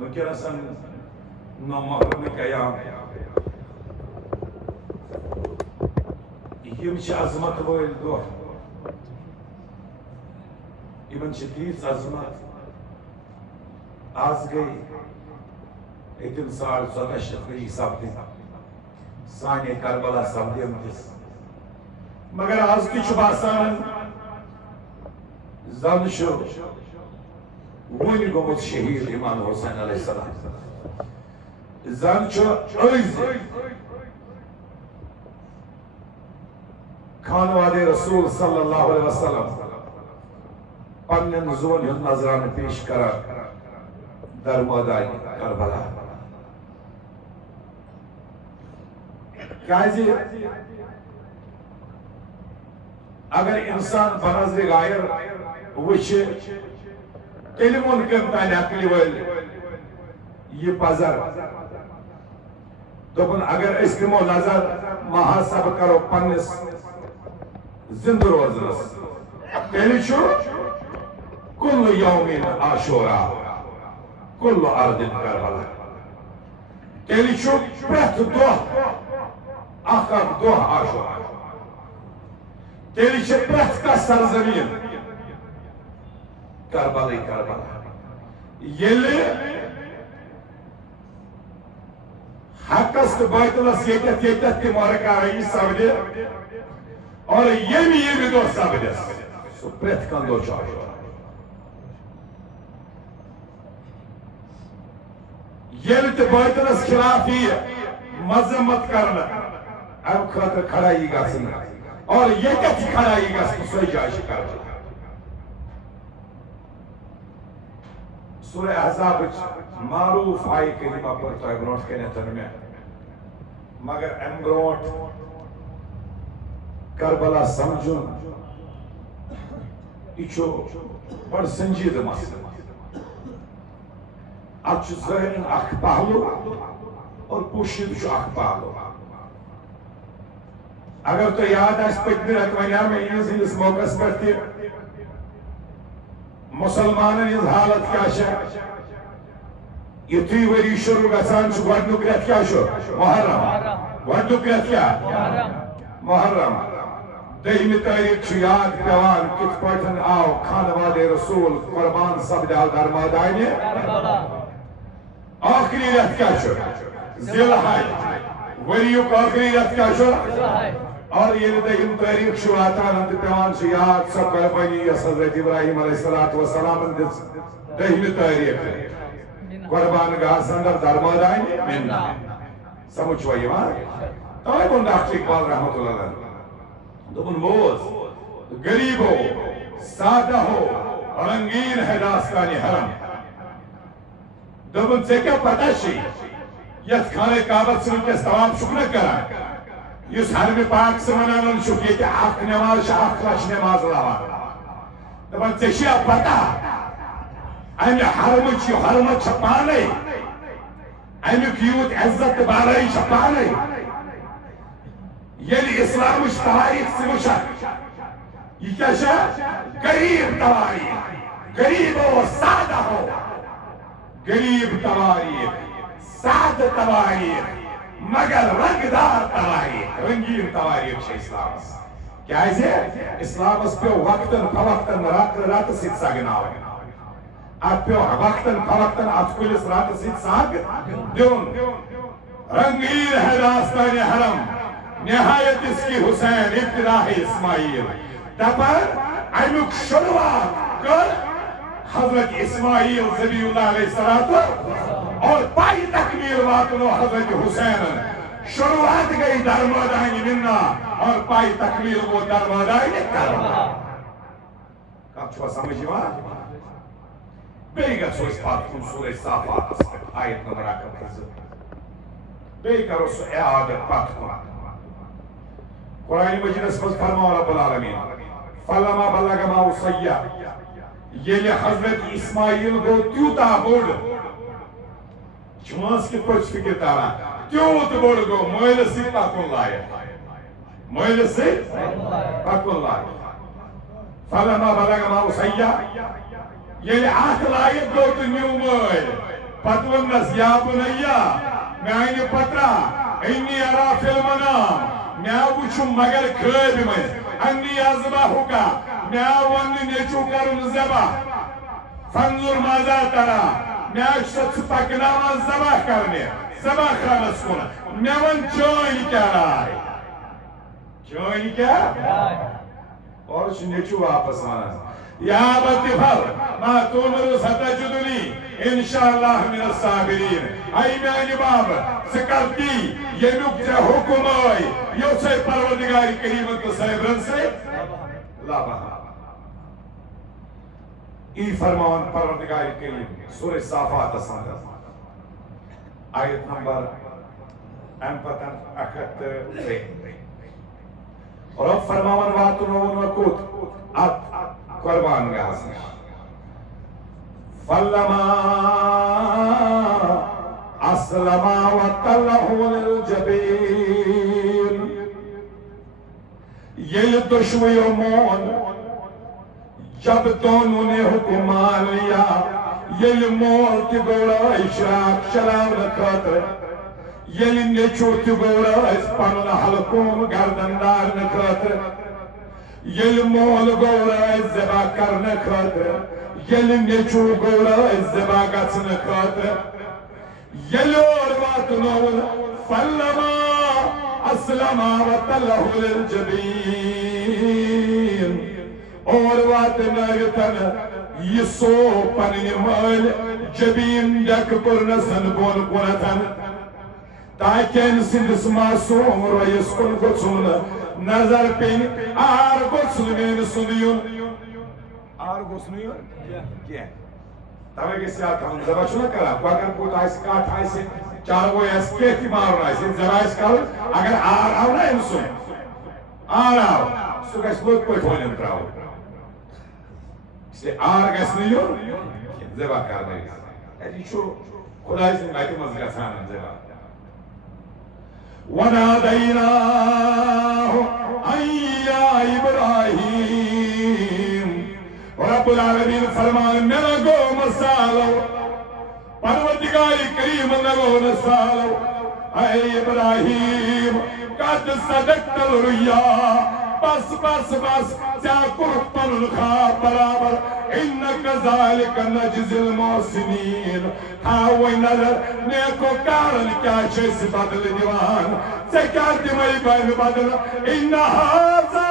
ونکسن نامحرم قیام یم عظمت ول دہ یمن تیز عظمت آز گئی اتم سال 14 سپد سانے کربلا سپدمتس مگر آز تہ باسان زن ون گومت شہید امام حسین علیہ السلام زن خانواد رسول صلی اللہ علیہ وسلم پنن زون ہند نظرانہ پیش کران در میدان کربلا کیازِ اگر انسان بنظر غیر وچھ تیل ممکن تانہِ عقلہِ وٲلۍ یہ پزر دوپن اگر أسۍ دِمو نظر محاسبہ کرو پننس زندٕ روزنس تیٚلہِ چھُ کل یومین عاشورا کل ارض کربلا تیٚلہِ چھُ پرٛٮ۪تھ دۄہ اکھ دۄہ عاشورا تیٚلہِ چھِ پرٛٮ۪تھ کانٛہہ سرزمیٖن کربلا ییٚلہِ حقس تو باطلس یتت تہِ مارکارایی سپدِ اور ییٚمہِ دۄہ سپدس سُہ پرٛٮ۪تھ کانٛہہ دۄہ چھُ عاشورا ییٚلہِ تہِ باطلس خلاف یِیہِ مذمت کرنہٕ امہِ خٲطرٕ کھڑایی گژھنہٕ اور ییٚتٮ۪تھ کھڑایی گژھنہٕ سۄے جاے چھِ کربلا سورہ احزابٕچ معروف آیہِ کریٖمہ پٔر تۄہہِ برونٛٹھ کَنٮ۪تھ مےٚ مگر امہِ برونٛٹھ کربلا سمجھُن یہِ چھُ بڑٕ سنجیدٕ مسلہٕ اتھ چھُ ظٲہرن اکھ پہلو اور پوشیدٕ چھُ اکھ پہلو اگر تۄہہِ یاد آسہِ پٔتمہِ رٮ۪تہٕ وَنیٛاو مےٚ عیٖذ ہٕنٛدِس موقعس پٮ۪ٹھ تہِ مسلمانن ہٕنٛز حالت کیٛاہ چھےٚ یُتھُے ؤری شروع گژھان چھُ گۄڈنیُک رٮ۪تھ کیٛاہ چھُ محرم گۄڈنیُک رٮ۪تھ کیٛاہ محرم دٔہمہِ تٲریٖخ چھُ یاد پٮ۪وان کِتھ پٲٹھۍ آو خانوادِ رسول قربان سپدیو در مٲدانہِ آخری رٮ۪تھ کیٛاہ چھُ ذی الحج ؤریُک آخری رٮ۪تھ کیٛاہ چھُ اور ییٚلہِ دٔہِم تٲریٖخ چھُ واتان تہٕ پٮ۪وان چھُ یاد سۄ قۄربٲنی یۄس حضرت ابراہیم علیہ الصلوۃ والسلامن دِژ دٔہمہِ تٲریٖخ قربان گاہس اندر در مٲدانہِ مِنہ سمجھ چھُوا یِوان تَوَے ووٚن ڈاکٹر اقبال رحمتہ اللہ علیہ دوپُن بوز غریب ہو سادہ ہو رنگین ہے داستانِ حرم دوپُن ژےٚ کیٛاہ پتہ چھے یتھ خانہ کعبس وٕنکیٚس طواف چھُکھ نہ کران یُس حرمِ پاک سۭتۍ ونان چھُکھ ییٚتہِ اکھ نٮ۪ماز چھِ 1,00,000 نٮ۪ماز لَوان دپان ژےٚ چھیا پتہ امہِ حرمٕچ یہِ حرمت چھےٚ پانے امیُک یوٗت عزت تہٕ بالٲیی چھےٚ پانے ییٚلہِ اِسلامٕچ تواریٖخ ژٕ وٕچھکھ یہِ کیٛاہ چھےٚ غریٖب تواریٖخ غریٖب ہو سادہ ہو غریٖب تواریٖخ سادٕ تواریٖخ مگر رنگدار تواریٖخ رنگیٖن تواریٖخ چھِ اِسلامس کیٛازِ اِسلامس پیوٚو وقتن فوقتن رتہٕ سۭتۍ سگناوٕنۍ اتھ پیوٚو وقتن فوقتن اتھ کُلِس رتہٕ سۭتۍ سگ دیُن رنگیٖن ہے داستانِ حرم نہایت اس کی حسین ابتدا ہے اسماعیل دپان امیُک شروعات کٔر حضرت اسماعیل ذبیح اللہ علیہ السلام اور پائی تکمیل واتنو حضرت حسین شروعات گئی در میدان منا اور پائی تکمیل وہ در میدان کربلا کب چھوا سمجھ یِوان بیٚیہِ گژھو أسۍ پتہٕ کُن سورہ صافاتس پٮ۪ٹھ آیت نمبر 1 بیٚیہِ کرو سُہ اعادٕ پتہٕ کُن قرآن مجیدس منٛز فرماو رب العالمین فلما بلغ معه السعی ییٚلہِ حضرت اسماعیل گوٚو تیوٗتاہ بوٚڑ چھُنہٕ کِتھ پٲٹھۍ چھِ فِکر تاران تیوٗت بوٚڑ گوٚو مٲلِس سۭتۍ پکُن لایق مٲلِس سۭتۍ پکُن لایق فلما بلغ معه السعی ییٚلہِ اتھ لایق گوٚو تہٕ نیوٗ مٲلۍ پتونس یا بنیا میانہ پترا انی ارا فی المنام میا وچھم مگر خواب مز انی اذبحک میا ون نیچو کرن ذبح فانظر ماذا ترى میا چھ پکناوان ذبح کرنے ذبح خانس کن میا ون چون کیا رائے چون کیا اور نیچو واپس آنا یا بطفل ما تؤمر ستجدنی انشاءاللہ من الصابرین ای میانی باب سکرتی یمیک چه حکم آئی یو سے پروردگاری کریمت صاحبرن سے لا بہا ای فرمان پروردگاری کریم سورہ صافات اساندر آیت نمبر امپتن اکت اور اب فرمان واتنون وکوت ات قربان گاہ سے فلما اسلما وطلعه للجبین یہ دشوی مون جب دونوں نے حکمان لیا یہ مول تی گوڑا اشراق شلام نکھاتر یہ نیچو تی گوڑا اس پنن حلقوم گردندار نکھاتر یہ مول گوڑا اس زبا کرنے خاطر یہ نیچو گوڑا اس زبا گھنے خاطر یہ لور بات نول فلما اسلما وطلعه للجبین اور بات نگتن یہ سو پنن مال جبین ڈک کرنسن بون کنتن تاکہ انسندس معصوم رویس کن گچھن نظر پین آر گچھن میں سنیون آر گچھنیون کیا تمہیں کسی آتا ہم زبا چھنا کرا اگر کوئی آئیس کاٹ آئیسے چار وہ ایس کہتی مارنا آئیسے زبا ایس کال اگر آر آو نا انسون آر آو سو گیس لوگ کوئی ٹھونے اتراؤ اسے آر گیس نیون زبا کرنا ایسی چھو خدای سے مائتی مزگا سانا زبا وَنَادَيْنَاهُ أَيَّا إِبْرَاهِيمُ رب العالمین فرمان میرا گو مسالو پروردگاری کریم لگو مسالو اے ابراہیم قد صدقت الرؤیا بس بس بس چا قربان الخواب برابر انک ذالک نجزی المحسنین آوئی نظر نیکو کارن کیا چیز بدل دیوان چکار دیمائی بائی بدل ان هذا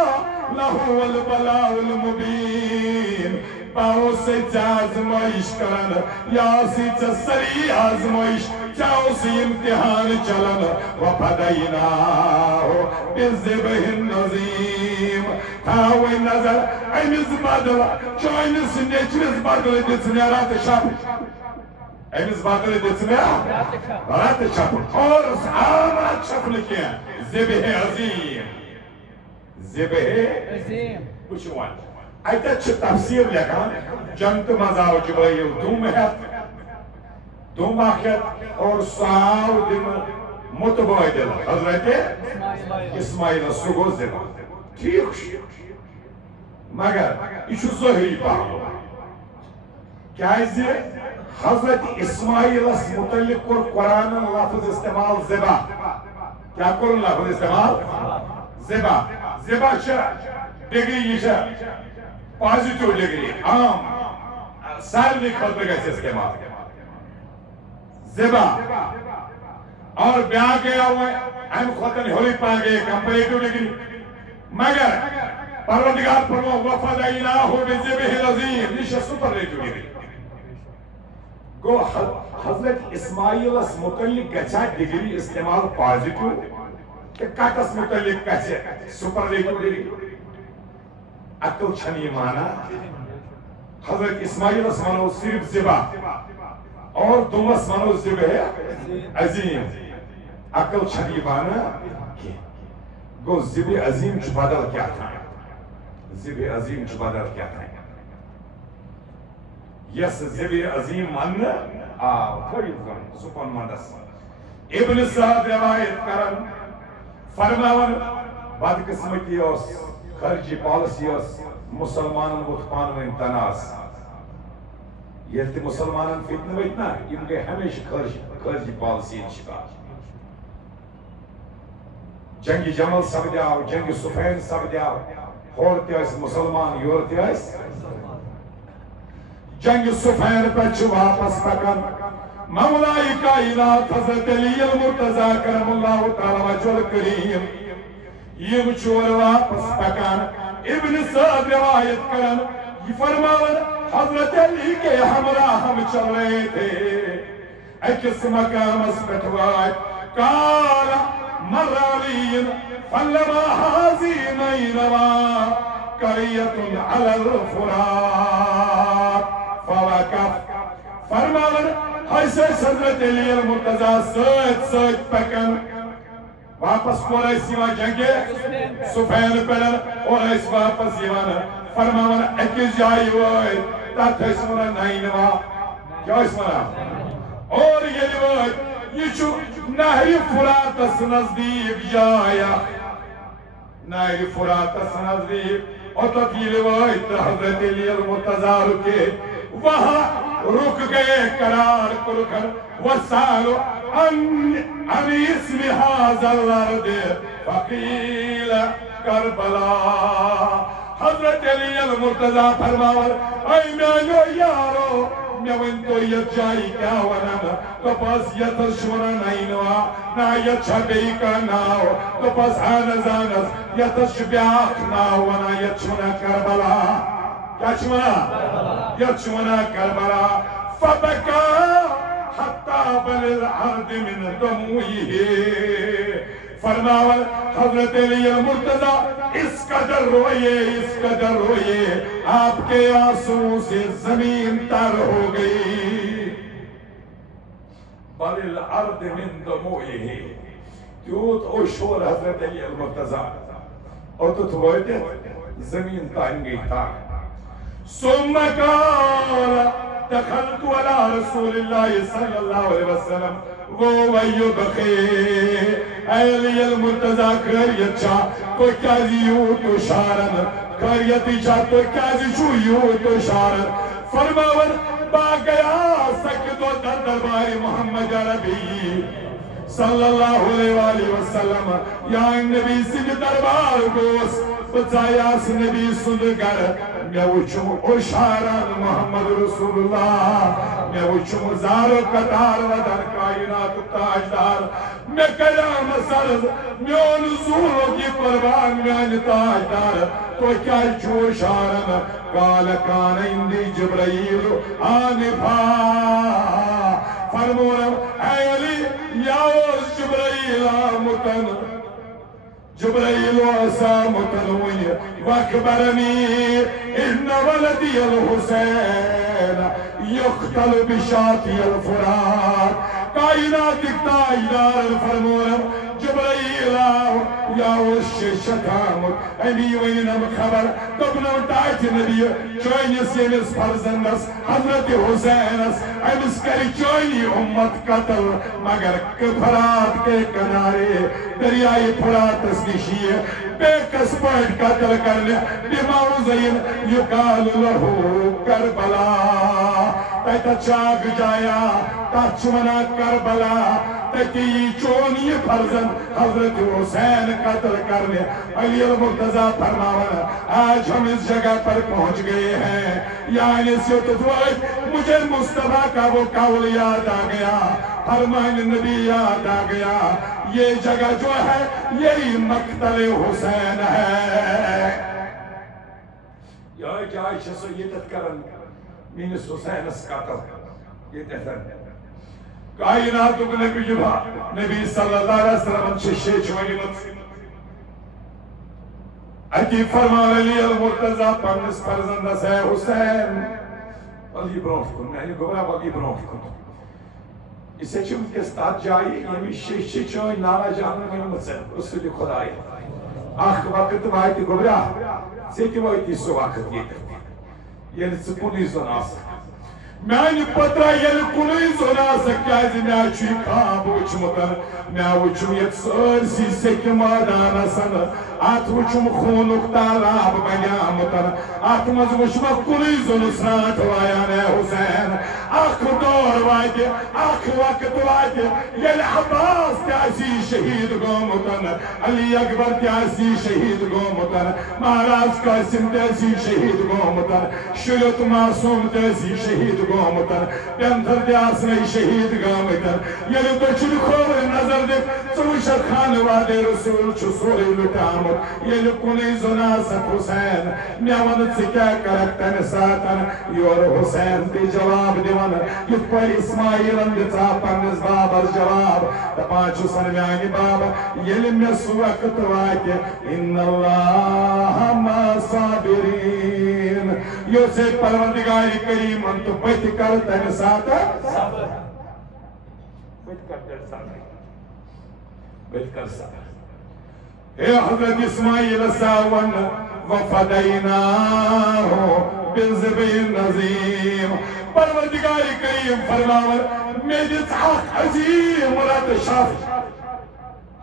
لہو البلاء المبین باو سے آزمائش کرن یا سی سری آزمائش چاو سی امتحان چلن وفدیناہو بذبح النظیم تاوی نظر ایمیز بدل چوئنس نیچرز بدل دیتنی رات شب ایمیز بدل دیتنی رات شب اور اس آمرات شب لکھیں ذبح عظیم ذبح عظیم پوچھوان ایتا چھ تفسیر لکھان جنت مزاو جبرائیل دوم آخر اور ساو دم متبادل حضرت اسماعیل سگو زبا ٹھیک مگر یہ ظاہری پاہلو کیا حضرت اسماعیل متعلق قرآن لفظ استعمال زبا کیا قرآن لفظ استعمال زبا زبا چھا ڈگری یہ چھا پازیٹیو ڈگری عام سالمی خطر کا استعمال زبا اور بیاہ گیا ہوئے ہم خطر ہوئی پا گئے کمپلیٹو ڈگری مگر پروردگار فرمو وفدیناہو بذبح العظیم نیشہ سپر ریٹو ڈگری گو حضرت اسماعیل اس متعلق گچا ڈگری استعمال پازیٹیو کہ کاتس متعلق کچھے سپر ریٹو ڈگری اکل چھنی مانا حضرت اسماعیل اس منو صرف زبا اور دومس منو زبہ عظیم اکل چھنی مانا گو زبہ عظیم چھ بدل کیا تھا زبہ عظیم چھ بدل کیا تھا یس زبہ عظیم من سپن مندس ابن سعد روایت کرن فرماون بدقسمتی اس خارجی پالیسی اس مسلمان متپان و انتناس یہ تی مسلمانان فتنہ ویتنا ان گئے ہمیشہ خارجی پالیسی شکار جنگی جمل سپدیاو جنگی سفین سپدیاو ہور تی اس مسلمان یور تی اس جنگی سفین پچ واپس پکن مولائی کائنات حضرت علی المرتضی کرم اللہ تعالی وجہ الکریم یہ چور واپس پکن ابن سعد روایت کرن یہ فرماون حضرت علی کے ہمراہ ہم چل رہے تھے اکس مقام اس پٹوائے قال مر علی فلما حازین اینوا قریت علی الفرات فوقف فرماون حیث حضرت علی المرتضی سوچ پکن واپس کور ایسی وہاں جنگے سفین پڑن اور ایس واپس یوانا فرماوانا اکیس جائی ہوئے تات ایس منا نائنوا کیا ایس منا اور یہ لوگ یہ چھو نہری فراتس نزدیک جایا نہری فراتس نزدیک اور تطیل وقت حضرت علی المرتضی رکے وہاں رک گئے قرار کو رکھر وسالو ان اسم هذا الارض فقیل کربلا حضرت علی المرتضی فرماور اے میانو یارو میں ون تو یہ جائی کیا ونانا تو پاس یہ شورا نائنوا نا یہ چھبی کا ناو تو پاس آنزانس یہ شبیاخ ناو ونا یہ چھونا کربلا کیا چھونا یہ چھونا کربلا فبکا حتی بل الارض من دموئیہ فرماول حضرت علی المرتضی اس قدر روئے آپ کے آنسوں سے زمین تر ہو گئی بل الارض من دموئیہ تیوت او شور حضرت علی المرتضی اور تو تھوڑے زمین تان گئی تھا ثم قال دخلت على رسول الله صلى الله عليه وسلم وهو بخي علی المرتضی کریت چا تو کیازی یوں تو شارن کریتی چا تو کیازی چو یوں تو شارن فرماون با گیا سکتو در دربار محمد عربی صلی اللہ علیہ وآلہ وسلم یا نبی سنگ دربار گوس بچایاس نبی سندگر میں وچھو اشاران محمد رسول اللہ میں وچھو زارو قطار ودر کائنات تاجدار میں قیام سرز میں نزولوں کی قربان میں تاجدار تو کیا چھو اشاران قال کان اندی جبرائیل آنفا فرمونم اے علی یاوز جبرائیل آمتن جبرائیل واسامتنونی واکبرنی ان ولدی الحسین یقتل بشاتی الفرات کائنات تاجدار الفرمونم جبرائیل یا شتامت امی وینم خبر تبنم تایت نبی چوینس یمس فرزندس حضرت حسینس امس کری چوینی امت قتل مگر فرات کے کنارے دریائی فراتس نشیئے بے کسپٹ قتل کرنے بموزین یقال لہو کربلا تیتا چاک جایا تچمنا کربلا تیتی چونی فرزند حضرت حسین قتل کرنے علی المرتضی فرماونا آج ہم اس جگہ پر پہنچ گئے ہیں یعنی سیوتتوائی مجھے مصطفیٰ کا وہ قول یاد آ گیا فرمان نبی یاد آ گیا یہ جگہ جو ہے یہی مقتل حسین ہے یا جائے شسو یہ تذکرن مینس حسین اس قتل یہ تذکرن کائنات کو نبی جبا نبی صلی اللہ علیہ وسلم ششے چوئی مت اکی فرمان علی المرتضی پنس فرزند سے حسین علی بروٹ کن میں نے گوڑا علی بروٹ کن اسے چم کے ساتھ جائی یمی ششے چوئی نالا جاننے میں مطلب رسول خدای آخ وقت وائیتی گوڑا سیتی وائیتی سو وقت یہ کرتی یہ سپونی زن آسا میں نے پترہ یہ کنوی زن مناسب کیازِ مےٚ چھُ یہِ خواب وٕچھمُت مےٚ وٕچھُم ییٚتہِ سٲرسٕے سیٚکہِ مٲدانَسن اَتھ وٕچھُم خوٗنُک تالاب بنیٛامُت اَتھ منٛز وٕچھمکھ کُنُے زوٚن سرٛانٛٹھ وایان اے حُسین اکھ دور واتہِ اکھ وقت واتہِ ییٚلہِ عباس تہِ آسی شہیٖد گوٚمُت علی اکبر تہِ آسی شہیٖد گوٚمُت مہراز قاسم تہِ آسی شہیٖد گوٚمُت شُرِت معصوٗم تہِ آسی شہیٖد گوٚمُت پینتھر تہِ آسنَے شہیٖد گٲمٕتۍ ییٚلہِ دٔچھُن کھووٕرۍ نظر دِکھ ژٕ وٕچھکھ خانوادے رسوٗل چھُ سورُے لُٹیومُت ییٚلہِ کُنُے زوٚن آسکھ حُسین مےٚ وَن ژٕ کیٛاہ کَرکھ تَمہِ ساتہٕ یورٕ حُسین تہِ جواب دِوان یِتھ پٲٹھۍ اِسماعیٖلن دِژا پنٛنِس بابس جواب دَپان چھُسن میٛانہِ بابا ییٚلہِ مےٚ سُہ وقت واتہِ اِنَّ اللّٰهَ مع الصابِریٖن یۄس ہے پروردگارِ کریٖمن تہٕ بٔتہِ کر تَمہِ ساتہٕ اے حضرت اسماعیل ساون وفدیناہ بِذِبٍ عظیم پروردگار کریم فرماون میں دِژ اکھ عظیم رتشف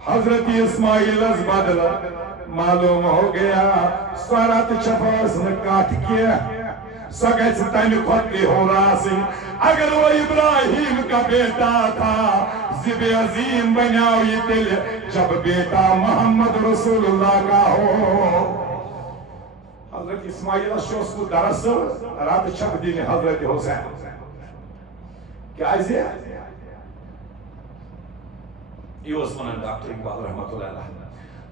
حضرت اسماعیل از بدل معلوم ہو گیا سۄ رتشف ٲس نہٕ کتھ کینٛہہ سۄ گژھِ تمہِ کھۄتہٕ تہِ ہُر آسٕنۍ اگر وہ ابراہیم کا بیٹا تھا ذِبِ عظیم بنیاو یہ تیلہِ جب بیٹا محمد رسول اللہ کا ہو حضرت اسماعیلس چھُ اوسمُت دراصل رتشف دِنہِ حضرت حُسین کیازِ یہِ اوس ونان ڈاکٹر اقبال رحمۃ اللہ علیہ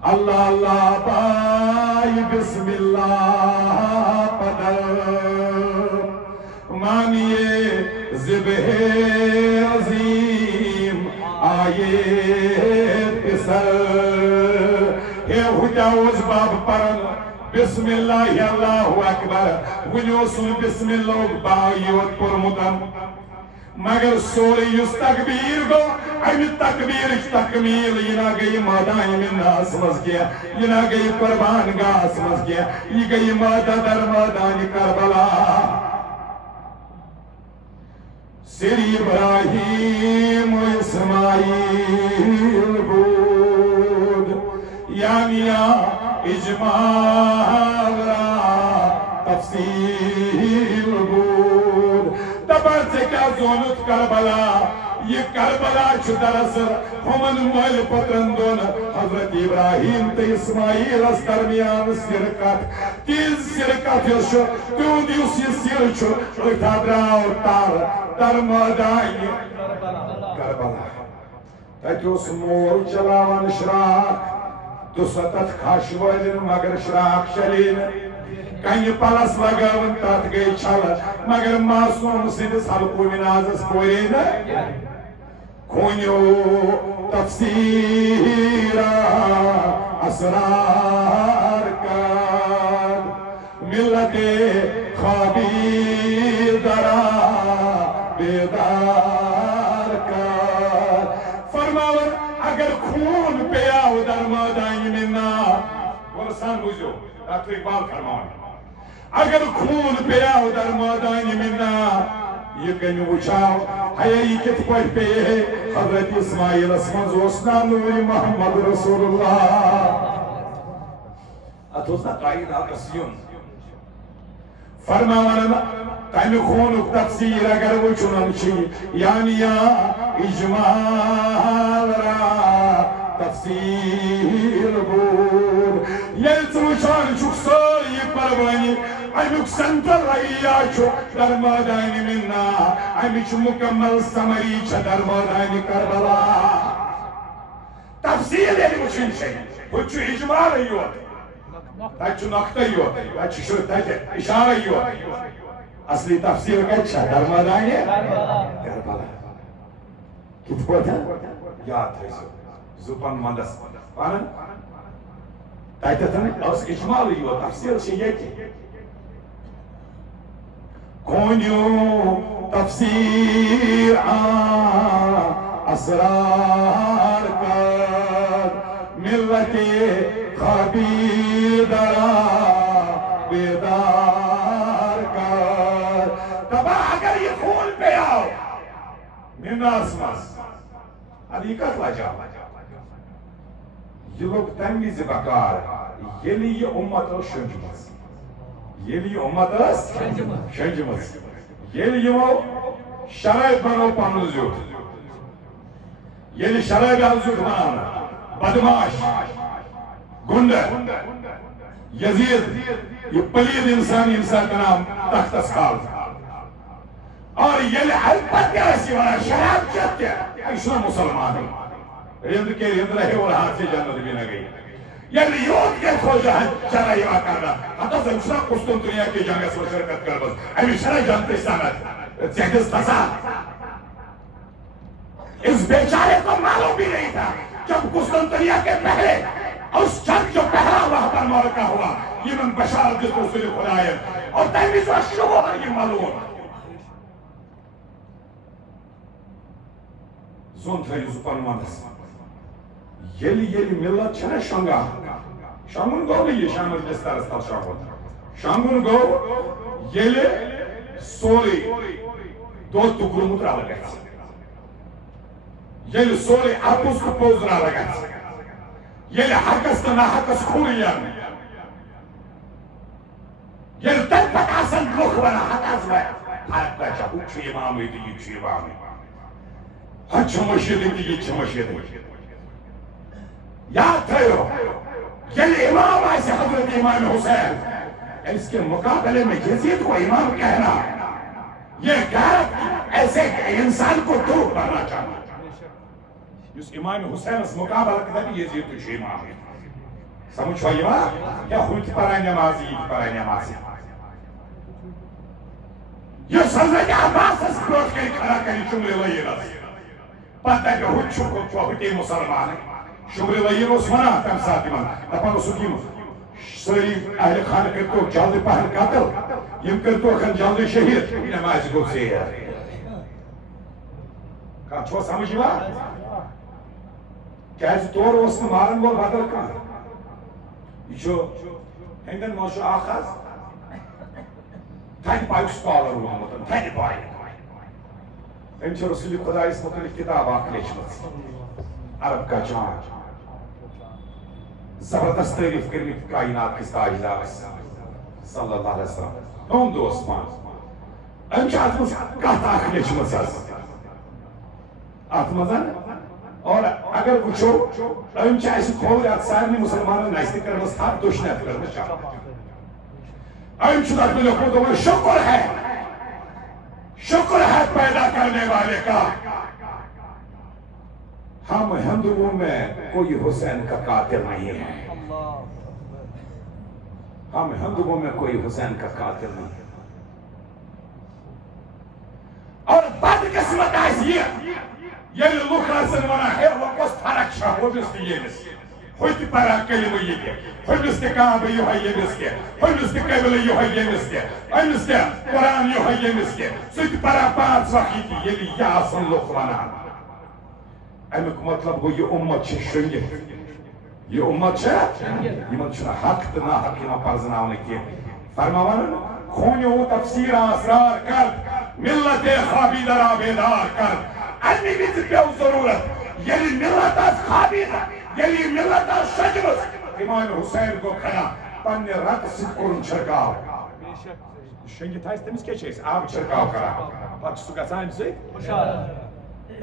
اللہ اللہ بائی بسم اللہ پدر مانیے ذبح عظیم آئے پسر ہے ہوتاوز باب پرن بسم اللہ اللہ اکبر ونیوسن بسم اللہ بائیوت پرمدن مگر سورے یُس تکبیر گو امی تکبیر تکمیل یہ نہ گئی مادان من ناس مز گیا یہ نہ گئی قربان گاس مز گیا یہ گئی مادہ در مادان کربلا سری ابراہیم و اسماعیل بود یعنی اجمال را تفصیل بود دبر سے کیا زونت کربلا یہ کربلا چھو دراصل ہمن مول پترن دون حضرت ابراہیم تے اسماعیل اس درمیان سرکت تیز سرکت یشو تیون یوس یہ سر چھو اٹھا دراؤ تار در مادائی کربلا تیتوس مور چلاوان شراک تو ستت خاشوالن مگر شراک شلین کنی پلس لگاون تات گئی چھل مگر معصوم سندس حلقو منازس پورین کھونیو تفسیر اسرار کر ملت خوابی درا بیدار کر فرماور اگر خون پیاو در مادائی مننا ورسان بوزیو ڈاکٹر اقبال فرماور اگر خون پیاو در مادائی مننا یہ کنی وچاو حیائی کت پاٹ پہ ہے حضرت اسماعیل اسمنز وسنا نوری محمد رسول اللہ اتوزنا قائد آقسیون فرماوانا تیمی خونک تفسیر اگر وچنن چی یعنی یا اجمال را تفسیر بود یلت وچان چک سوری پروانی امیک سنتر رئیا چھو در مادانی مننا امیک مکمل سمری چھا در مادانی کربلا تفسیر یعنی وچن شئی وچو اجمال رئیوت تاچو نقطہ یوت تاچو شو تاچو اشارہ یوت اصلی تفسیر کچھا در مادانی کربلا کت پوتا یاد ہے زبان مندس پانن تاچو تاچو اس اجمال یوت تفسیر چھ یکی کونیو تفسیر اسرار کر ملت خوابی درا بیدار کر تبا اگر یہ خون پہ آؤ ننداس مز ادی کت وجہ یہ لوگ تمہ وز بکار یلی یہ امت شنجمز یلی یہ امت شنجمز یلی یمو شرائط بنو پن زیوت یلی شرائط آو زیوت بنانا بدماش گنڈ یزید یہ پلید انسان کا نام تخت اسخال اور یلی البتہ اسی وانا شراب چاہتے ہیں ایسا مسلمان رند کے رند رہے اور ہاتھ سے جنت بھی نہ گئی یلی یود کے کھوجہ ہے چرا یہ کرنا حتی زمشنا قسطنطنیہ کی جنگ اس شرکت کر بس امی شرع جانتے سامت زیدز تسا اس بیچارے کو معلوم بھی نہیں تھا جب قسطنطنیہ کے پہلے اس جنگ جو پہلا وہاں پر مورکہ ہوا یہ من بشار جس رسول خدایت اور تیمیز و شغل ہے یہ معلوم زون تھا یوزو پرماندس یلی ملت چھنے شنگا شنگون گو نہیں یہ شامل بستر استال شاہد شنگون گو یلی سوری دو تکرو مترا لگا یلی سوری اپوز کو پوز را لگا یلی حقس تا نا حقس خونیان یلی تن پتاسن لوگ بنا حقاز بای حق کا چاہو چو امامی دی چو امامی ہچ مشیدی دی چو مشیدی یاد تھے ہو یلی امام ایسے حضرت امام حسین اس کے مقابلے میں یزید کو امام کہنا یہ غیرت ایسے انسان کو دور کرنا چاہنا اس امام حسین اس مقابلہ کہتا کہ یزید تو امام ہے سمجھ ہوئی بات یا خود پرائے نمازی پرائے نمازی یہ سلطنت عباس اس کروٹ کے کھڑا کری شمر ویرہ پتہ کہ خود چھوٹو چھوٹی مسلمان ہے شمر ویرہ اس منا تم ساتھ من دپان اس کی سری اہل خان کرتو جلد پہن قاتل یم کرتو خان جلد شہید نماز کو سے ہے کہا چھو سمجھی بات کیسے طور اس میں مارن وہ بدل کن یہ جو ہندن موشو آخاز تھائن پائی سکالر ہوا مطلب تھائن پائی انچہ رسول خدا اس مطلب کتاب آکھ لیچمت عرب کا جان زبردست تعریف کرنی کائنات کس تاجدہ صلی اللہ علیہ وسلم نوم دو اسمان انچہ آتمز کہتا آکھ لیچمت ساز آتمزن اور اگر وچھو انچہ ایسی کھول رہا سارنی مسلمانوں نیستی کرنس تھا دوشنیت کرنس چاہتا انچہ دکھ ملے کو تو شکر ہے پیدا کرنے والے کا ہم ہندووں میں کوئی حسین کا قاتل نہیں ہے ہم ہندووں میں کوئی حسین کا قاتل نہیں ہے اور بدقسمت ایسی یلی لوکاسن ونا ہے وہ کس فرق شاہ وہ بس دیئنس ہوتی پرا کلمہ یہ کے ہوتس کے کعبہ یہ ہے یہ مس کے ہوتس کے قبلہ یہ ہے یہ مس کے امس کے قرآن یہ ہے یہ مس کے سوتی پرا پانچ وقت یلی یاسن لوک ونا امیک مطلب گو یہ امت چھ شنگی یہ امت چھ یہ من چھنا حق تنا حق ما پرزناونے کی فرماوان خونیو تفسیر اسرار کرد ملت خوابی در آبیدار کرد انی بیت پیو ضرورت یلی ملت از خوابید یلی ملت از شجرس امام حسین کو کھنا پنی رت سید کرن چھرکاو شنگی تھا اس تمیز کے چیز آب چھرکاو کرا پاک سو گسائم سے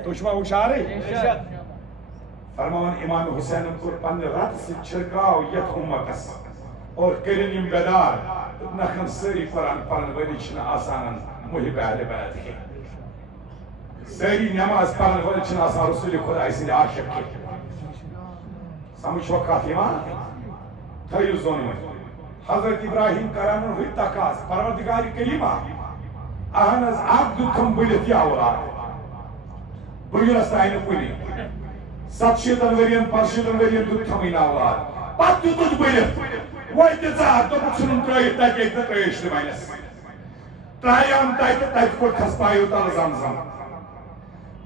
تو شما اشارے فرمان امام حسین کو پنی رت سید چھرکاو یت امتس اور کرنیم بیدار نخن سری قرآن پرن ولی چھنا آسانا محب اہل بیت کے سری نماز پرن ولی چھنا آسان رسول خدا اسی نے عاشق کے سمجھ وقت ایمان تھیو زون میں حضرت ابراہیم کرانن ہوئی تقاس پروردگاری کریمہ اہنز عبد تم بلیت یا اولاد بلیت آئین پلی 7 ورین 5 ورین دو تمین اولاد پت دو تج بلیت وی تزاد دو بچنن ترائیت تاک ایک دا ترائیش دیمائنس ترائیان تاک پر کھسپائیو تال زمزم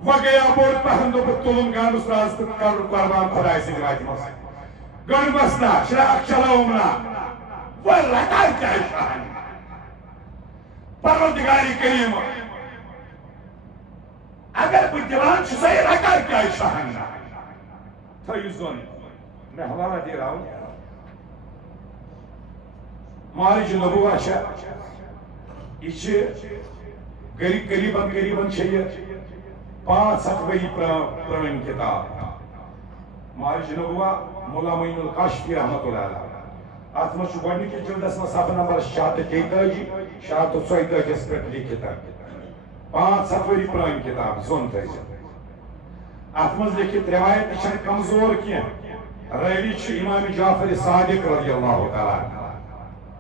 وگیا بورد پہندو بطولن گانوس راست کر قربان خدای سے دیمائیتی مصر گن بسنا شراق چلاؤمنا وہ لٹائی چاہی شاہن پروردگاری کریم اگر بہ دِوان چھُسے رکار کیٛازِ شاہن تھٲیِو زوٚن مےٚ حوالہ دے رہا ہوں معارج نبوہ چھےٚ یہ چھِ قریباً چھےٚ یہِ 500 ؤری پرٛٲنۍ کِتاب معارج نبوہ مولا معین الکاشفی رحمۃ اللہ علیہ اتھ منٛز چھُ گۄڈنِکِس جلدس منٛز صفحہ نمبر 643 644 پٮ۪ٹھ لیکھِتھ 500 ؤری پرٛٲنۍ کِتاب زوٚن تھٲیزِ اتھ منٛز لیکھِتھ روایت تہِ چھنہٕ کمزور کینٛہہ راوی چھُ امام جعفر صادق رضی اللہ تعالیٰ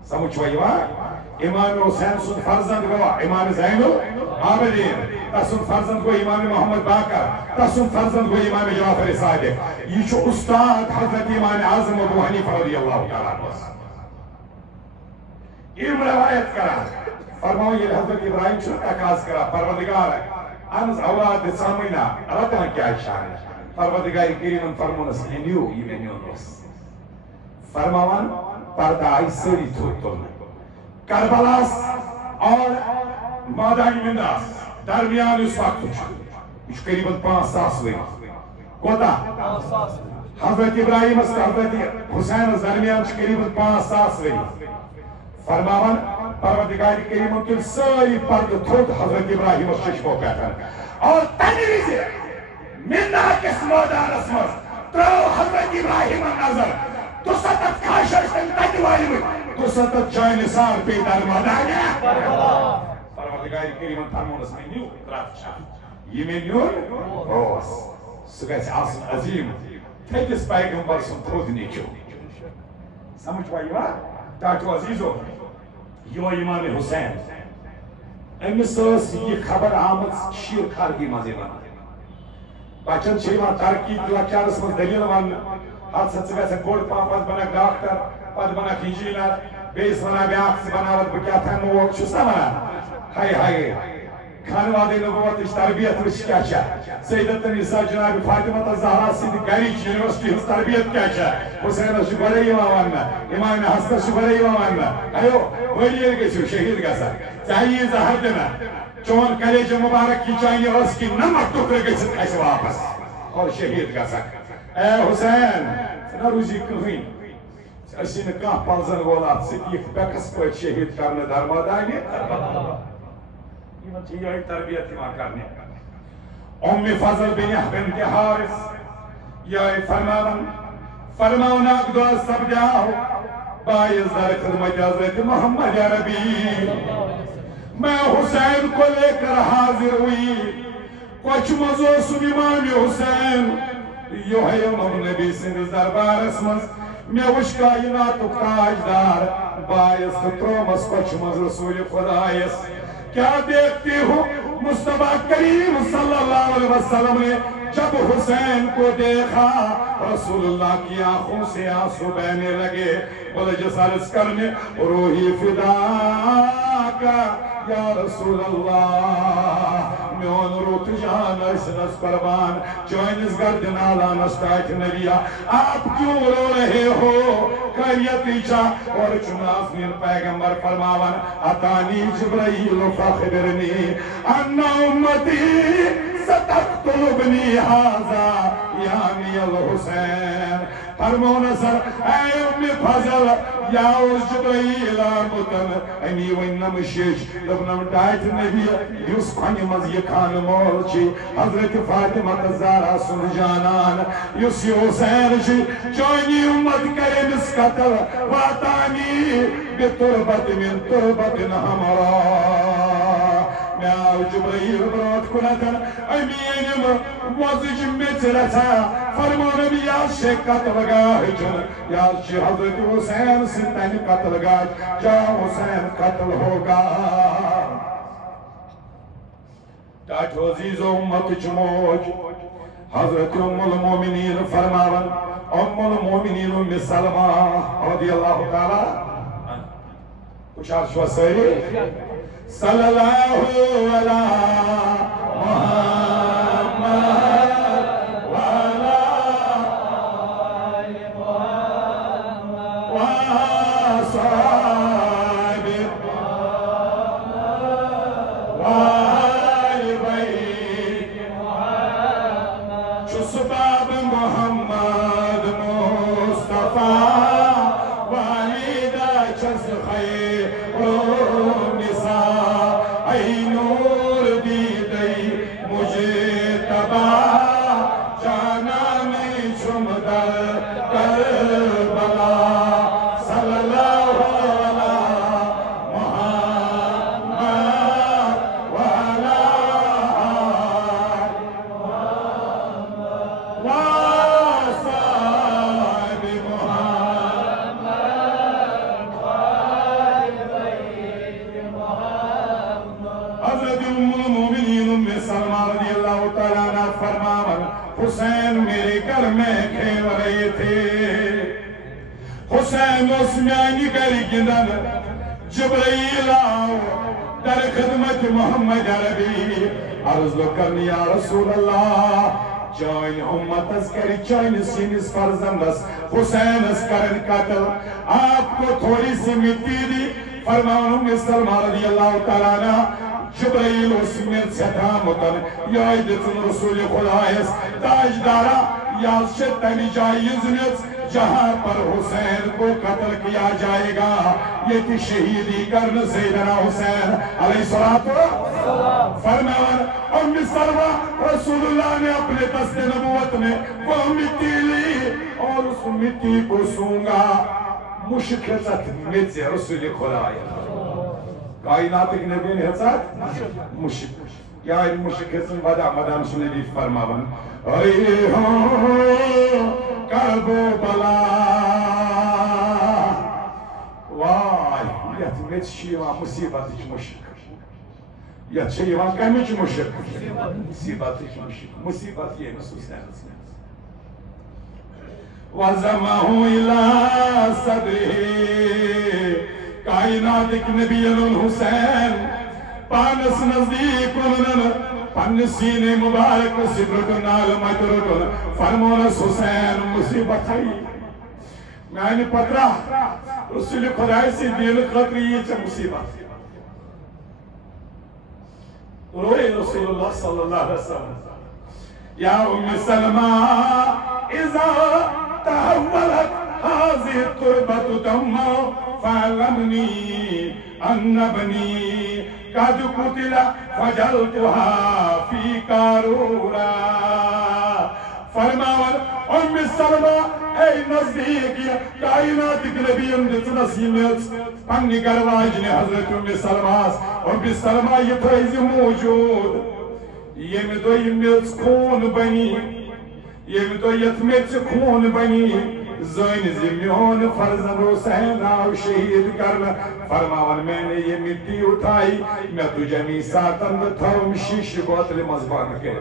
سمجھ چھوا یِوان امام حسین سُنٛد فرزند گوٚو امام زین العابدین تس سُنٛد فرزند گوٚو امام محمد باقر تس سُنٛد فرزند گوٚو امام جعفر صادق یہ چھُ استاد حضرت امام اعظم ابو حنیفہ رضی اللہ تعالیٰ یم روایت کران فرماو ییٚلہِ حضرت ابراہیم چھُ تقاض کران پروردگار اہن حظ اولاد دِ ژامٕنۍ رٹان کیٛازِ شان پروردگار کریٖمن فرمونس مےٚ نیوٗ یہِ مےٚ نیُن اوس فرماوان پردٕ آیہِ سٲری تھوٚد تُلنہٕ کربلاس اور مادانی منداس درمیان اس وقت چھُ یہ چھُ قریباً 5,000 ؤری کوتاہ حضرت ابراہیم حضرت حسین درمیان چھُ قریباً 5,000 ؤری فرماوان پروردگار کریٖمن تُلۍ سٲری پردٕ تھوٚد حضرت ابراہیم چشمو پٮ۪ٹھ اور تمہِ وِزِ مندا کِس مٲدانس منٛز ترٛٲو حضرت ابراہیمن نظر 200 کھش ٲسۍ تٔمۍ تتہِ وٲلمٕتۍ 200 جانِثار پیٚیہِ در مٲدانہِ پروردگار کریٖمن فرمونس مےٚ نیوٗ رتھ چھا یہِ مےٚ نیوٗن اوس سُہ گژھِ آسُن عظیٖم تھٔکِس پیغمبر سُنٛد تھوٚد نیٚچوٗ سمجھ یِوان ڈاکٹر عزیٖزو یہ امام حسین امس یہ خبر آمت شیر خارگی مزے ون بچن ترقی لکچارس مز دلیل ون ہاتھ ثہ گھک بوڑ پہم پہ بنک ڈاکٹر پہ بنک انجینئر بیس ونان بیاکھ بناوت بہ کیا تھا موک چھس نا ونان ہائے ہائے خانواد نبوت تربیت وچ کیا سیدت النساء جناب فاطمہ الزہرا سند گرچ یونیورسٹی ہز تربیت کیا حسینس گۄڈے یوان وننہٕ امام حسنس گۄڈے یوان وننہٕ ایو ؤلۍ گژھِو شہید گژھان ژےٚ یی زہر دِنہٕ چون کلیج مبارک کی چانہِ ٲس کِنۍ نمک ٹُکرٕ گٔژھِتھ کھسہِ واپس اور شہید گژھان اے حسین ژٕ نہ روٗزی کٕہٕنۍ أسی نہٕ کانٛہہ پلزن وول اتھ سۭتۍ یِکھ بیٚکس پٲٹھۍ شہید کرنہٕ درمٲدانہِ یہ تربیت کرنے ام فضل بنت حارث یہ فرماؤن اک دو سبجاؤ باعث در خدمت حضرت محمد عربی میں حسین کو لے کر حاضر ہوئی کچھ مزوسم امام حسین یہ ہے امام نبی سندس دربار اسمز میں وش کائنات تاجدار باعث ترومس کچھ مز رسول خدایس کیا دیکھتی ہو مصطفیٰ کریم صلی اللہ علیہ وسلم نے جب حسین کو دیکھا رسول اللہ کی آنکھوں سے آنسو بہنے لگے بولے جس عرض کرنے روحی فدا کا یا رسول اللہ میون روح جان اسنس قربان چوئنس گردن آلانس تاج نبیہ آپ کیوں رو رہے ہو خیریت ایچا اور چنازمین پیغمبر فرماون اتانی جبرائیل فاخبرنی انا امتی ستقتل ابنی حاضا یعنی الحسین فرمون سر اے امی فضل یا اس جبرائیل آمتن امی ونم شیش لبنم ڈائٹ نبی یس خانی مز یہ خان مول چی حضرت فاطمہ تزارہ سن جانان یس حسین چی چونی امت کرے مس قتل واتانی بتربت من تربت ہمارا میں آو جبرائیل برات کنتن امینم وزج مترتا فرمون بھی یاد شے قتل گاہ جن یاد شے حضرت حسین سنتین قتل گاہ جا حسین قتل ہوگا ڈاٹ عزیز امت چموج حضرت ام المومنین فرماون ام المومنین ام سلمہ رضی اللہ تعالی کچھ عرش و سری صلی اللہ علیہ محمد حسین میرے گھر میں کھیل رہے تھے حسین عثمانی گھر گندن جبرائیل آؤ در خدمت محمد عربی عرض کرنی یا رسول اللہ چاین امتس کری چاین سینس فرزندس حسین اس کرن قتل آپ کو تھوڑی سی مٹی دی فرمانوں میں سلمہ رضی اللہ تعالیٰ عنہ جبرائیل عثمان سیدھامتن یا ایدتن رسول خدایس تاجدارا یا شتنی جائی زنیت جہاں پر حسین کو قتل کیا جائے گا یہ تھی شہیدی کرن سیدنا حسین علیہ السلام فرمان ام سلمہ رسول اللہ نے اپنے دست نبوت میں وہ مٹی لی اور اس مٹی کو سونگا مشک حضرت میت رسول خدایس کائنات کے نبی نے حضرت مشک یا ان مشک حضرت ودا مدام سنیدی فرماون ریحان کربلا وائی یت میت شیوان مصیبت مشک یت شیوان کمیچ مشک مصیبت مشک مصیبت یہ محسوس ہے وَزَمَهُ إِلَىٰ صَدْرِهِ کائنات ایک نبی الحسین پانس نزدیک انہوں پن سینے مبارک سدرتن نالمترتن فرمونس حسین مصیبت ہے میں نے پترہ رسول خدای سے دل خطری یہ چا مصیبت روئے رسول اللہ صلی اللہ علیہ وسلم یا ام سلمہ اذا تحولت هذه التربة دما فعلمني أن ابني قد قتل فجلتها في قارورا فرماون ام سلمہ اے نزدیک کائنات کے نبی اندس نسیمت پنی گرواج نے حضرت ام سلمہ یہ تھائز موجود یہ میں تو یہ ملس خون بنی یہ میں تو یتمیت سے خون بنی زین زمیون فرزند حسین آو شہید کرنا فرماون میں نے یہ مٹی اٹھائی میں تو جمی ساتن تھاوم شیش بوتل مزبان کے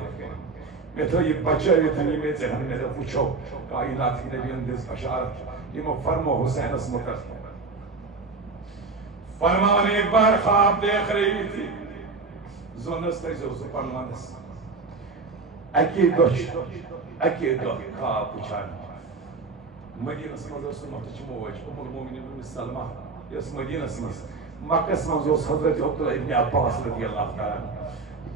میں تو یہ بچہ یہ تھنی میں سے ہم نے پوچھو کائنات کی نبی اندس بشارت یہ مو فرمو حسین اس مکر فرماون ایک بار خواب دیکھ رہی تھی زونس تیزو سپرمانس اکی دو خواب پوچھانا مدینہ سمجھ اس محتج موج المومنین ام سلمہ اس مدینہ سمجھ مکہ سمجھ اس حضرت عبداللہ ابن عباس رضی اللہ تعالیٰ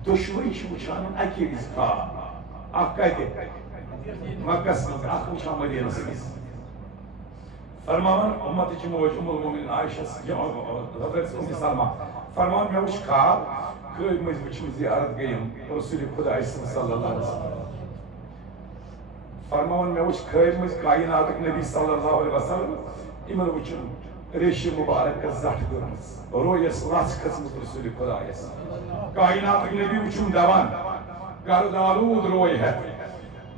دشوئی چھوچان اکی رزقا آپ کہتے مکہ سمجھ آپ پوچھا مدینہ سمجھ فرمان امتج موج المومنین عائشہ حضرت ام سلمہ فرمان میں وچ خواب کہ مجھ زیارت گئیم رسول خدا صلی اللہ علیہ وسلم فرمان میں وچ خیر مجھ کائنات نبی صلی اللہ علیہ وسلم امن وچن ریشی مبارک کا زٹ گرمز رویس لاس قسمت رسول خدایس کائنات نبی وچن دوان گرد آلود روی ہے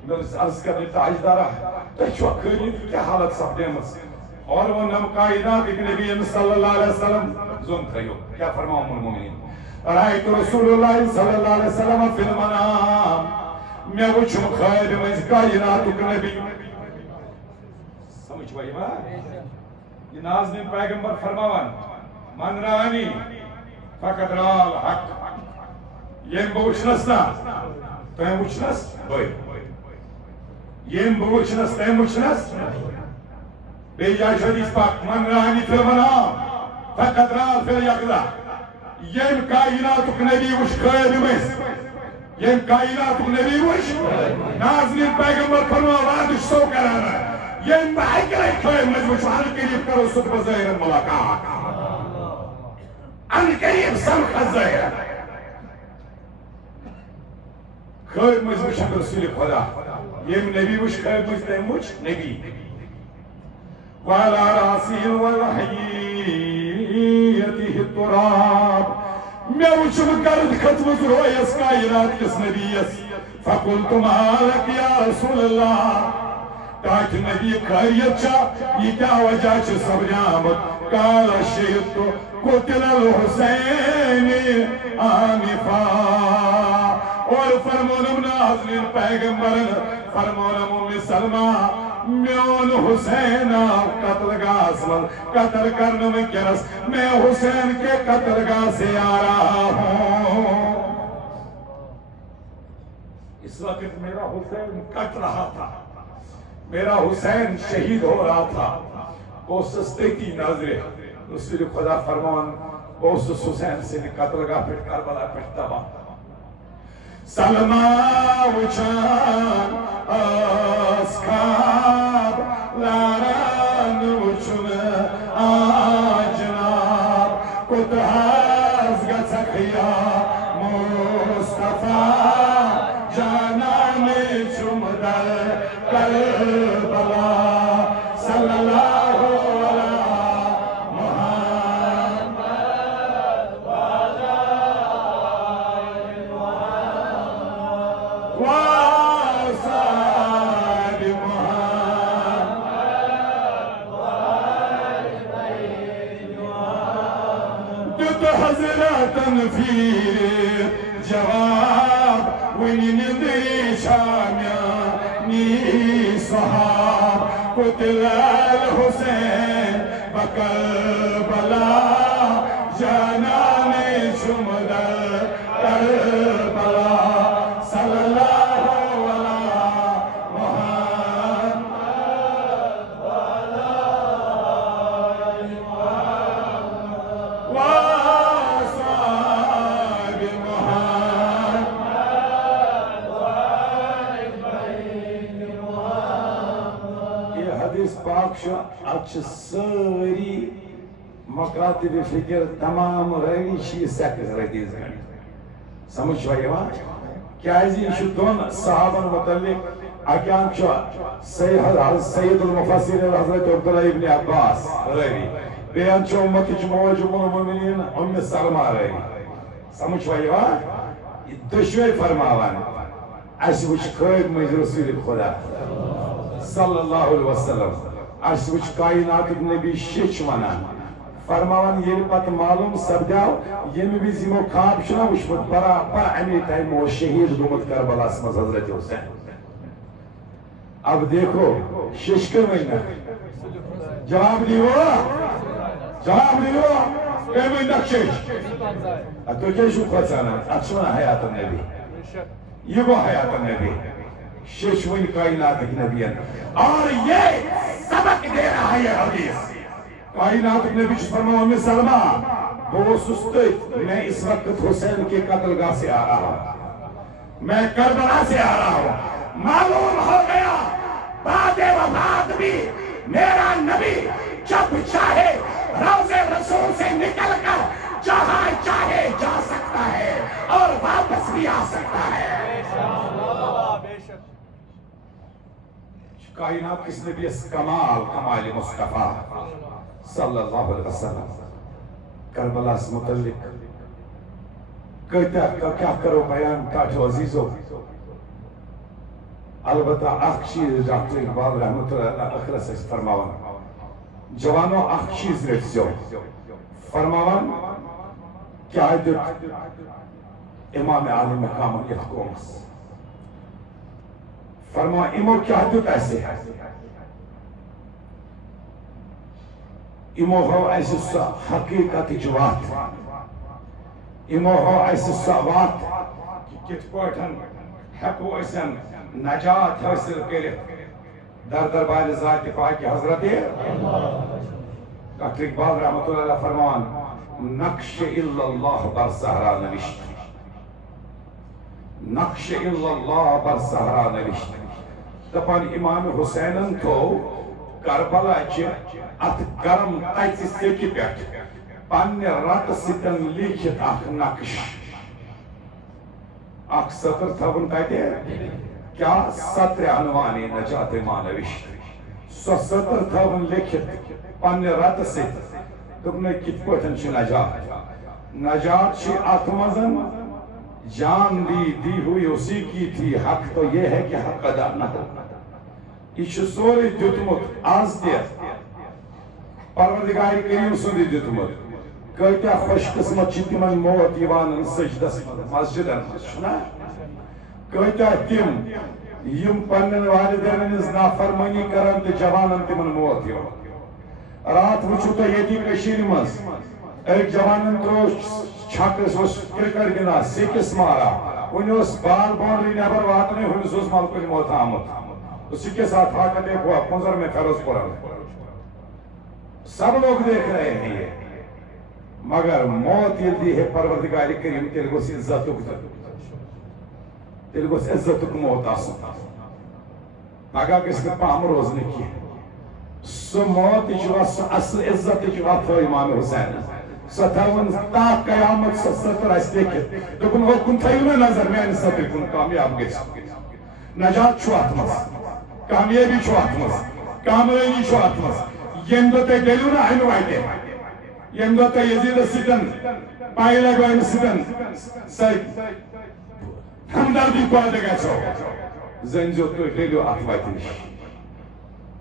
میں عرض کرنے تاجدارہ تچو خیلی کیا حالت سبدیمز اور وہ نم کائنات نبی صلی اللہ علیہ وسلم زن تھیو کیا فرماؤں المومنین رائیت رسول اللہ صلی اللہ علیہ وسلم فی المنام میں وچھم خیب میں کائنات نبی سمجھ بھائی بات یہ نازنین پیغمبر فرماوان من رانی فقط رال حق یہ بوچھنسنا تیم بوچھنس بھائی یہ بوچھنس تیم بوچھنس بے جائش حدیث پاک من رانی فی المنام فقط رال فی الیقظہ یہ کائنات نبی وچھ خیب میں یہ کائنات نبی وش نازنین پیغمبر فرما وادش سو کرانا یہ محکر خیر مجموش عن قریب کرو صدق ظاہر ملاقات عن قریب سمخ ظاہر خیر مجموش رسول خدا یہ نبی وش خیر مجموش نبی وعلى راسه ووحيته التراب میں وچھم کرد ختم رویس کائنات کس نبیس فقلت مالک یا رسول اللہ تاکہ نبی خیریت چا یہ کیا وجہ چھ صبر آمد قال شہدت قتل الحسین آنفا اور فرمونم ناظرین پیغمبرن فرمونم ام سلمہ میون حسین قتل گاہ من قتل کرنے میں کنس میں حسین کے قتل گاہ سے آ رہا ہوں اس وقت میرا حسین کٹ رہا تھا میرا حسین شہید ہو رہا تھا وہ سستے کی ناظریں رسول خدا فرمان وہ اس حسین سے قتل گاہ پھٹ کربلا پھٹ تباہ سلمہ وچان اسکاب لاران وچن آجناب کتاز گسکیا مصطفیٰ جانان چمدر کربلا صلی اللہ تنفير جواب وين ندري شاميا ني صحاب قتل الحسين بكربلا جانان شمدر كربلا صلى الله على محمد وعلى محمد پاک شو اچھ ساری مقاطب فکر تمام روی چیز سیکس ردیز گھنی سمجھ بھائی وہاں کیا ایزی شو دون صحابہ متعلق اکیان شو سید المفسر حضرت عبداللہ ابن عباس روی بیان شو امت جمعوج المؤمنین ام سلمہ روی سمجھ بھائی وہاں دشوی فرماوان ایسی وچ قید مجھ رسول خدا صلی اللہ علیہ وسلم اس وچ کائنات نبی شچ ونان فرماوان یہ پت معلوم سپدیو یمی بھی زیمو خواب شنا وچمت برابر امی ٹائم وہ شہید گومت کربلا اسمز حضرت حسین اب دیکھو ششکر مہینہ جواب دیو اے مہینہ شش تو کیا شو خواچانا اچھونا حیات النبی یہ وہ حیات النبی ششوین کائنات کی نبیان اور یہ سبق دے رہا ہے یہ حدیث کائنات کی نبی فرماؤں ام سلمہ وہ سستے میں اس وقت حسین کے قتل گاہ سے آ رہا ہوں میں کربلا سے آ رہا ہوں معلوم ہو گیا بعد وفات بھی میرا نبی جب چاہے روضے رسول سے نکل کر جہاں چاہے جا سکتا ہے اور واپس بھی آ سکتا ہے کائنات کس نے بھی اس کمال مصطفیٰ صلی اللہ علیہ وسلم کربلا اس متعلق کیا کرو بیان کاٹھو عزیزو البتہ اخ چیز ڈاکٹر اقبال رحمت اللہ اخرس اس فرماوان جوانو اخ چیز رکھزیو فرماوان کیا عدد امام عالی مقام احکومس فرما امو کیا حدود ایسے ہے امو ہو ایسے حقیقت جوات امو ہو ایسے سوات کت پوٹن حقو ایسے نجات حاصل کرے در دربار ذات پاک حضرت ڈاکٹر اقبال رحمت اللہ فرمان نقش الا اللہ بر صحرا نوشت نقش الا اللہ بر صحرا نوشت دپان امام حسینن تو کربلا چی ات گرم تیتی سیکی پیٹ پانی رات ستن لیکھت اخ نقش اخ سطر تھون تیتے کیا سطر عنوانی نجات مانوشت سو سطر تھون لیکھت پانی رات ست دکنے کت پوٹن چی نجات چی اتمزن جان دی ہوئی اسی کی تھی حق تو یہ ہے کہ حق ادا نہ ہو یہ سوری دیتمت آز دیت پروردگار کریم سوری دیتمت کہتا خوش قسمت چیتی من موت یوان سجدہ مسجدن شنا کہتا تم یم پنن والدین ہز نافرمانی کران تو جوانن تمن موت ہو رات وچھو تو یتی کشیر مز ایک جوانن ترو چھکس اس کرکٹ گندا سکس مارا ون اس بال باؤنڈری نیبر واتنے ہمس اس ملک موت آمد اسی کے ساتھ فاقہ دیکھو پنزر میں فیروز پورا سب لوگ دیکھ رہے ہیں یہ مگر موت یہ دی ہے پروردگار کریم تیل گوس عزتک موت آسن اگا کس کے پام روز نے کی سو موت جوا سو اصل عزت جوا تو امام حسین ستاون تا قیامت ستر اس دیکھت دکن وہ کن تھیو نظر میں ان ستر کن کامیاب گئے نجات چھو آتمس کامیابی چھو آتمس کامرینی چھو آتمس یم دو تے گلو نا ہنو آئیتے یم دو تے یزید سیدن پائی لگوائن سیدن ہمدردی کو آدھے گا چھو زنجو تو گلو آتمائی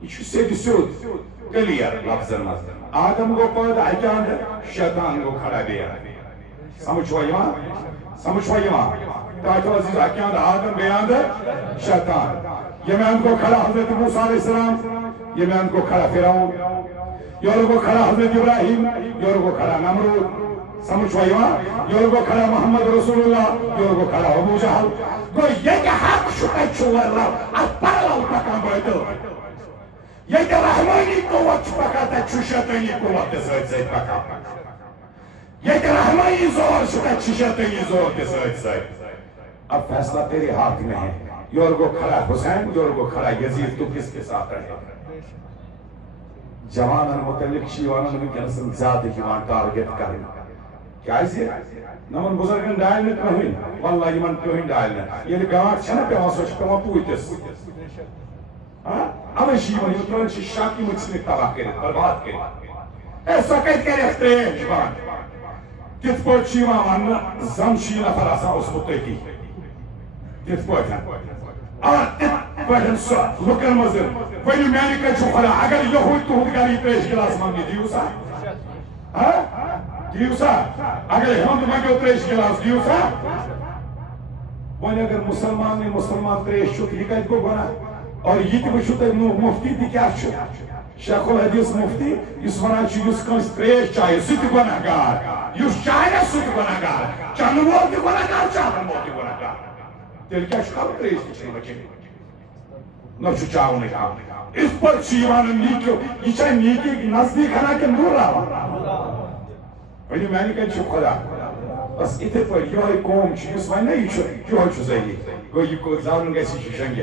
یہ سیدھ سود کلیر لفظن مز آدم کو پیدا اچان شیطان کو کھڑا دیا سمجھو یہاں تاکہ عزیز اچان آدم بیان شیطان یہ میں ان کو کھڑا حضرت موسیٰ علیہ السلام یہ میں ان کو کھڑا فرعون یہ کو کھڑا حضرت ابراہیم یہ کو کھڑا نمرود سمجھو یہاں یہ کو کھڑا محمد رسول اللہ یہ کو کھڑا ابو جہل تو یہ کہ حق شکر چھوڑ اللہ اب پرلال پکان بائیتو یہ کہ رحمانی قوت پکاتا ہے شیطانی قوت ساتھ ساتھ پکاتا یہ کہ رحمانی زور شکا شیطانی زور کے ساتھ ساتھ اب فیصلہ تیرے ہاتھ میں ہے یور کو کھڑا حسین یور کو کھڑا یزید تو کس کے ساتھ رہے جوانان متعلق شیوانان میں کنسن زیادہ جوان ٹارگٹ کرنا کیا اسے نمن بزرگن ڈائل میں کہیں واللہ یہ من کہیں ڈائل میں یہ گاٹ چھنا پہ وہاں سوچ پہ وہاں پوئیتس اما شیوان یہ ترون چی شاکی مجھنے تباہ کرے برباد کرے ایسا کہت کرے اخترے جوان کت پوٹ شیوان واننا زمشی نفر آسا اس مطلع کی کت پوٹ ہے اور کت پوٹ ہے سو لکر مزر ویلی میں نے کہا چھو خلا اگر یہ ہوئی تو ہدگاری پیش گلاس مانگی دیو سا دیو سا اگر ہم مانگی پیش گلاس دیو سا وانی اگر مسلمان نے مسلمان پیش چھوٹ یہ کہت کو بنا اور یہ کہ وچھو تے مفتی دی کیا چھو شیخ الحدیث مفتی اس ونان چھو یس کنس تریش چاہے ستی گناہگار یس چاہے ستی گناہگار چانو دی گناہگار چاہن موتی گناہگار تیل کیا شکل تریش دی چھو بچے نہ چھو چاہو نے کہا اس پر چیوان نیکیو یہ چاہے نیکی نزدیک ہے نا کہ نور رہا ولی میں نے کہا چھو خدا بس اتھے پر یہ قوم چھو اس وانی نہیں چھو چھو زہی گو یہ کو زارن گیسی چھو شنگے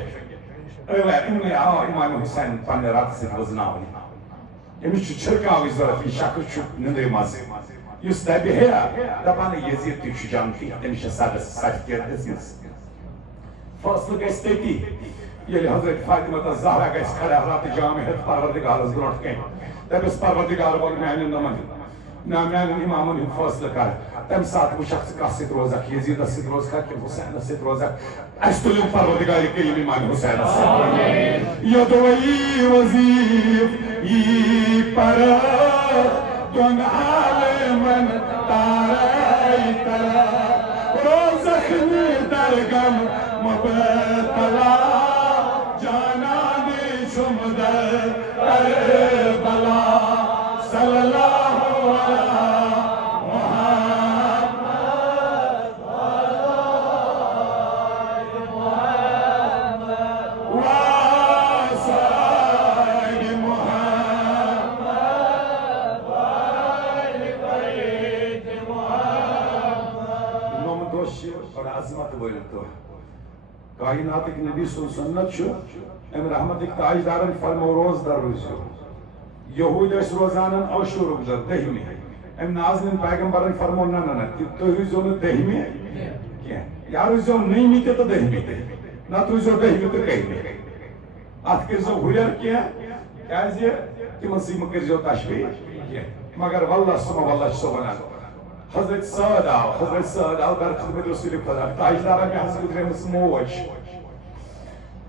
امنی آو امام حسین پانے رات سے وزنا ہوئی امی چھو چھرکاوی ضرورت یہ شکر چھو نندر مازے یس دبی ہے دبانے یزید تی چھو جانتی امی چھو سادہ ساتھ کیا دسنس فاصل گیس تیتی یہ حضرت فاطمہ زہرہ گیس کھڑے حضرات جامعیت پروردگار از گروٹ کہیں دبیس پروردگار بول میں آنین نمانی نا میں آنین امامون ہم فاصل کر تم ساتھ وہ شخص کا ست روزک یزید ست روزک کہ حسین ست روزک اشتلیم پروردگاری کے امام حسین ست یدوئی وزیف ی پر دن عالمن تارائی ترا روزخنی درگم مبتلا جانانی شمدر کربلا صلی اللہ علیہ کائنات ایک نبی سنت چھو ام رحمت ایک تاجدارن فرمو روز در روزیو یہود اس روزانن عاشور در دہمی ام نازلین پیغمبرن فرمو نا تو روزیو نے دہمی یا روزیو نہیں میتے تو دہمی نا تو روزیو دہمی تو کہیں نہیں آت کرزو ہویر کیا کیازی کہ منصیب مکرزو تشبیح مگر واللہ سمہ واللہ سبحانہ حضرت سعد آو در خدمت رسول خدا تاجدارہ میں حضرت گزرے موج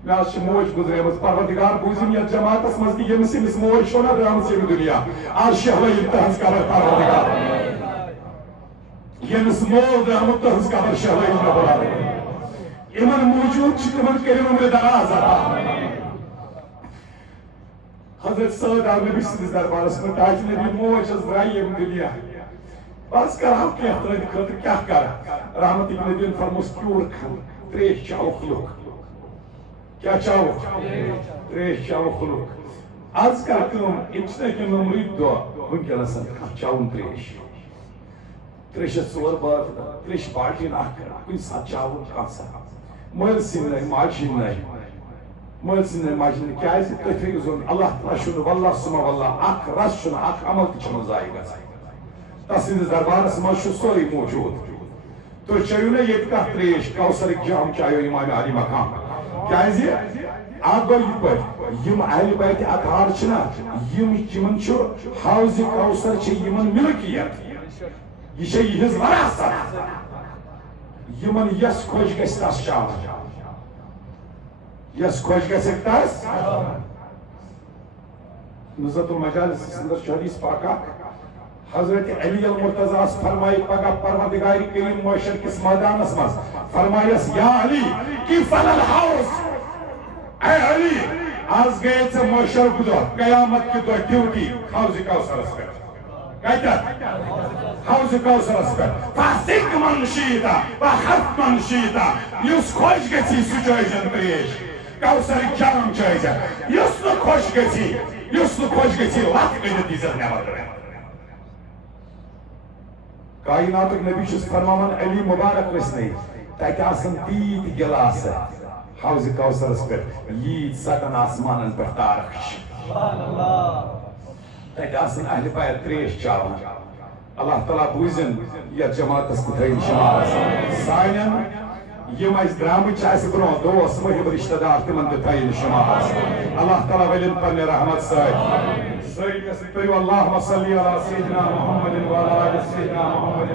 میں آج موج گزرے پروردگار بوزیم یا جماعت اس مزدی یہ مسلم موج شونا درام سے دنیا آج شہوہ امتحانس کا بر پروردگار یہ مسمول درام امتحانس کا بر شہوہ امتحانس ایمان موجود چھ تمن کریم عمر دراز عطا حضرت سعد نبی سندس دربارس میں تاج نبی موج از رائی دنیا بس کر ہم کیا ترد خطر کیا کر رحمت نبی فرموس کیور کھن تریش چاو خلوق کیا چاو تریش چاو خلوق آج کل کم اچنے کے نمرید دو ونکن اسن چاون تریش ژور بار تریش بالٹین اخ کن سات چاون کانسا مل سن ماج نہیں مل سن ماج نہیں کیا تھی زون اللہ تعالی شن واللہ سما واللہ اخ رس شن اخ عمل تچن زائے گا تسند دربارس مجھ سوری موجود تو چیو نا یہ تریش کوثر جام چاہیے امام علی مقام کیا آپ یہ پہ یم اہل بیت اطہار چھنا یمن حوض کوثر یمن ملکیت یہ یہز وراثت یمن یس خوش گژھِ تس چاون یس خوش گژھِ تس نزلت المجالس اندر حدیث پاک حضرت علی المرتضی فرمائی پگہ پروردگار کریم معاشر کس میدانس مز فرمایس یا علی کیفل الحوض اے علی آز گئے ژے معاشر گزر قیامت کی دہ ڈیوٹی حوض کوثرس پہ کتت حوض کوثرس پہ فاسق من شیتا وحف من شیتا یس خوش گژھی سہ چٲیزن تریش کوثر جام چٲیزن یس نہٕ خوش گژھی لت کٔرِتھ دیٖزٮ۪س نٮ۪بر کائناتک نبی چھس فرماوان علی مبارک وسنی تتہ آسن تیت گلاس حوض کوثرس پہ ییت سکن آسمانن پہ تارک تتہ آسن اہل بیت تریش چاوان اللہ تعالیٰ بوزن یتھ جماعتس تہ تھٲیِن شمار سانٮ۪ن یم اس درامٕتۍ چھِ اسہِ برٛونٛہہ دوس مُحِب رشتہ دار تمن تہ تھٲیِن شمار اللہ تعالیٰ ولن پننہِ رحمت سۭتۍ سٲری گژھن کٔرِو اللہُمَ صلی علی سیدنا محمد وعلی آلِ سیدنا محمد